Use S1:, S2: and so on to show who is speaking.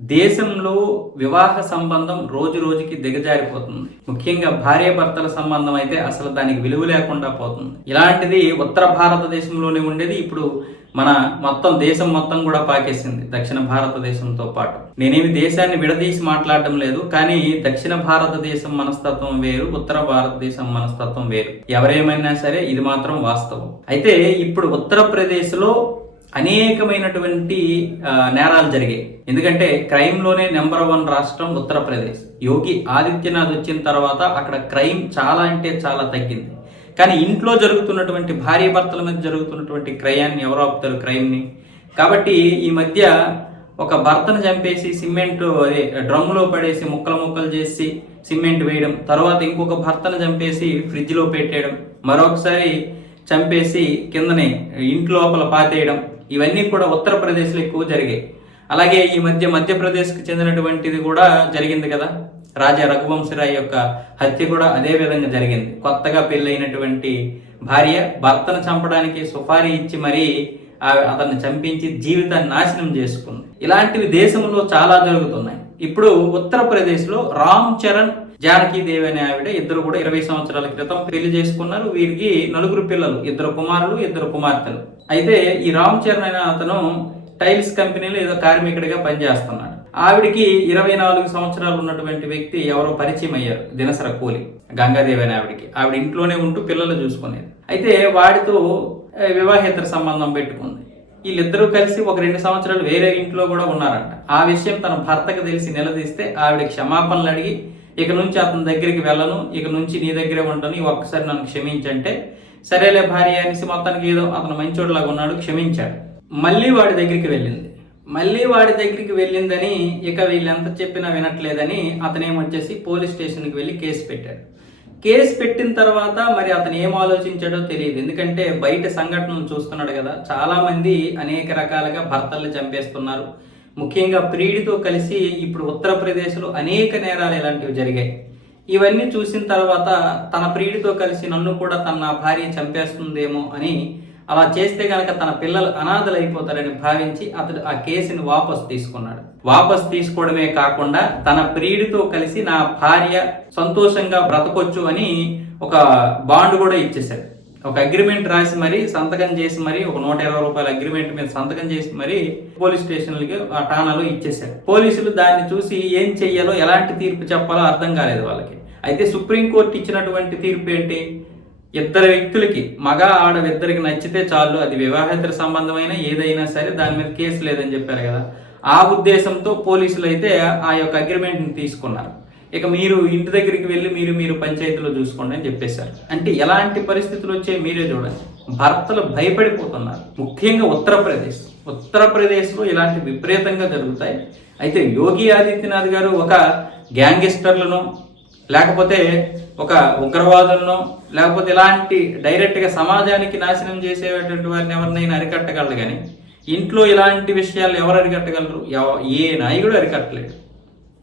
S1: దేశంలో వివాహ సంబంధం రోజు రోజుకి దిగజారిపోతుంది. ముఖ్యంగా భార్యాభర్తల సంబంధం అయితే అసలు దానికి విలువ లేకుండా పోతుంది. ఇలాంటిది ఉత్తర భారతదేశంలోనే ఉండేది. ఇప్పుడు మన మొత్తం దేశం మొత్తం కూడా పాకేసింది దక్షిణ భారతదేశంతో పాటు. నేనేమి దేశాన్ని విడదీసి మాట్లాడడం లేదు కానీ దక్షిణ భారతదేశం మనస్తత్వం వేరు ఉత్తర భారతదేశం మనస్తత్వం వేరు. ఎవరేమైనా సరే ఇది మాత్రం వాస్తవం. అయితే ఇప్పుడు ఉత్తరప్రదేశ్లో అనేకమైనటువంటి నేరాలు జరిగాయి. ఎందుకంటే క్రైమ్లోనే నెంబర్ వన్ రాష్ట్రం ఉత్తరప్రదేశ్. యోగి ఆదిత్యనాథ్ వచ్చిన తర్వాత అక్కడ క్రైమ్ చాలా అంటే చాలా తగ్గింది. కానీ ఇంట్లో జరుగుతున్నటువంటి భార్య భర్తల మధ్య జరుగుతున్నటువంటి క్రయాన్ని ఎవరో ఆపుతారు క్రైమ్ని. కాబట్టి ఈ మధ్య ఒక భర్తను చంపేసి సిమెంట్ అదే డ్రమ్ములో పడేసి ముక్కలు ముక్కలు చేసి సిమెంట్ వేయడం తర్వాత ఇంకొక భర్తను చంపేసి ఫ్రిడ్జ్లో పెట్టేయడం మరొకసారి చంపేసి కిందనే ఇంటి లోపల పాతేయడం ఇవన్నీ కూడా ఉత్తరప్రదేశ్లో ఎక్కువ జరిగాయి. అలాగే ఈ మధ్య మధ్యప్రదేశ్కి చెందినటువంటిది కూడా జరిగింది కదా. రాజా రఘువంశరాయ్ యొక్క హత్య కూడా అదే విధంగా జరిగింది. కొత్తగా పెళ్ళైనటువంటి భార్య భర్తను చంపడానికి సుపారీ ఇచ్చి మరీ అతన్ని చంపించి జీవితాన్ని నాశనం చేసుకుంది. ఇలాంటివి దేశంలో చాలా జరుగుతున్నాయి. ఇప్పుడు ఉత్తరప్రదేశ్లో రామ్ చరణ్ జానకీదేవి అనే ఆవిడ ఇద్దరు కూడా ఇరవై సంవత్సరాల క్రితం పెళ్ళి చేసుకున్నారు. వీరికి నలుగురు పిల్లలు ఇద్దరు కుమారులు ఇద్దరు కుమార్తెలు. అయితే ఈ రామ్ చరణ్ అనే అతను టైల్స్ కంపెనీలో ఏదో కార్మికుడిగా పనిచేస్తున్నాడు. ఆవిడికి ఇరవై నాలుగు సంవత్సరాలు ఉన్నటువంటి వ్యక్తి ఎవరో పరిచయం అయ్యారు దినసర కూలి గంగాదేవి అనే ఆవిడికి. ఆవిడ ఇంట్లోనే ఉంటూ పిల్లలు చూసుకునేది. అయితే వాడితో వివాహేతర సంబంధం పెట్టుకుంది. వీళ్ళిద్దరూ కలిసి ఒక రెండు సంవత్సరాలు వేరే ఇంట్లో కూడా ఉన్నారంట. ఆ విషయం తన భర్తకు తెలిసి నిలదీస్తే ఆవిడ క్షమాపణలు అడిగి ఇక నుంచి అతని దగ్గరికి వెళ్ళను ఇక నుంచి నీ దగ్గరే ఉంటాను ఇవి ఒక్కసారి నన్ను క్షమించంటే. సరేలే భార్య అనేసి మొత్తానికి ఏదో అతను మంచోడిలాగా ఉన్నాడు క్షమించాడు. మళ్ళీ వాడి దగ్గరికి వెళ్ళింది. మళ్ళీ వాడి దగ్గరికి వెళ్ళిందని ఇక వీళ్ళెంత చెప్పినా వినట్లేదని అతనేమొచ్చేసి పోలీస్ స్టేషన్కి వెళ్ళి కేసు పెట్టాడు. కేసు పెట్టిన తర్వాత మరి అతను ఏం ఆలోచించాడో తెలియదు. ఎందుకంటే బయట సంఘటనలు చూస్తున్నాడు కదా చాలామంది అనేక రకాలుగా భర్తల్ని చంపేస్తున్నారు. ముఖ్యంగా ప్రియుడితో కలిసి ఇప్పుడు ఉత్తరప్రదేశ్లో అనేక నేరాలు ఇలాంటివి జరిగాయి. ఇవన్నీ చూసిన తర్వాత తన ప్రియుడితో కలిసి నన్ను కూడా తన నా భార్య చంపేస్తుందేమో అని అలా చేస్తే గనక తన పిల్లలు అనాథలు అయిపోతారని భావించి అతడు ఆ కేసుని వాపస్ తీసుకున్నాడు. వాపస్ తీసుకోవడమే కాకుండా తన ప్రియుడితో కలిసి నా భార్య సంతోషంగా బ్రతకొచ్చు అని ఒక బాండ్ కూడా ఇచ్చేశాడు. ఒక అగ్రిమెంట్ రాసి మరి సంతకం చేసి మరి ఒక నూట ఇరవై రూపాయల అగ్రిమెంట్ మీద సంతకం చేసి మరి పోలీస్ స్టేషన్లకి ఆ ఠానాలో ఇచ్చేశారు. పోలీసులు దాన్ని చూసి ఏం చెయ్యాలో ఎలాంటి తీర్పు చెప్పాలో అర్థం కాలేదు వాళ్ళకి. అయితే సుప్రీంకోర్టు ఇచ్చినటువంటి తీర్పు ఏంటి? ఇద్దరు వ్యక్తులకి మగ ఆడ ఇద్దరికి నచ్చితే చాలు అది వివాహేతర సంబంధమైన ఏదైనా సరే దాని మీద కేసు లేదని చెప్పారు కదా. ఆ ఉద్దేశంతో పోలీసులు అయితే ఆ యొక్క అగ్రిమెంట్ని తీసుకున్నారు. ఇక మీరు ఇంటి దగ్గరికి వెళ్ళి మీరు మీరు పంచాయతీలో చూసుకోండి అని చెప్పేశారు. అంటే ఎలాంటి పరిస్థితులు వచ్చాయి మీరే చూడండి. భర్తలు భయపడిపోతున్నారు. ముఖ్యంగా ఉత్తరప్రదేశ్. ఉత్తరప్రదేశ్లో ఇలాంటి విపరీతంగా జరుగుతాయి. అయితే యోగి ఆదిత్యనాథ్ గారు ఒక గ్యాంగిస్టర్లను లేకపోతే ఒక ఉగ్రవాదులను లేకపోతే ఇలాంటి డైరెక్ట్గా సమాజానికి నాశనం చేసేటువంటి వారిని ఎవరినైనా అరికట్టగలరు కానీ ఇంట్లో ఇలాంటి విషయాలు ఎవరు అరికట్టగలరు? ఎవ- ఏ నాయకుడు అరికట్టలేడు.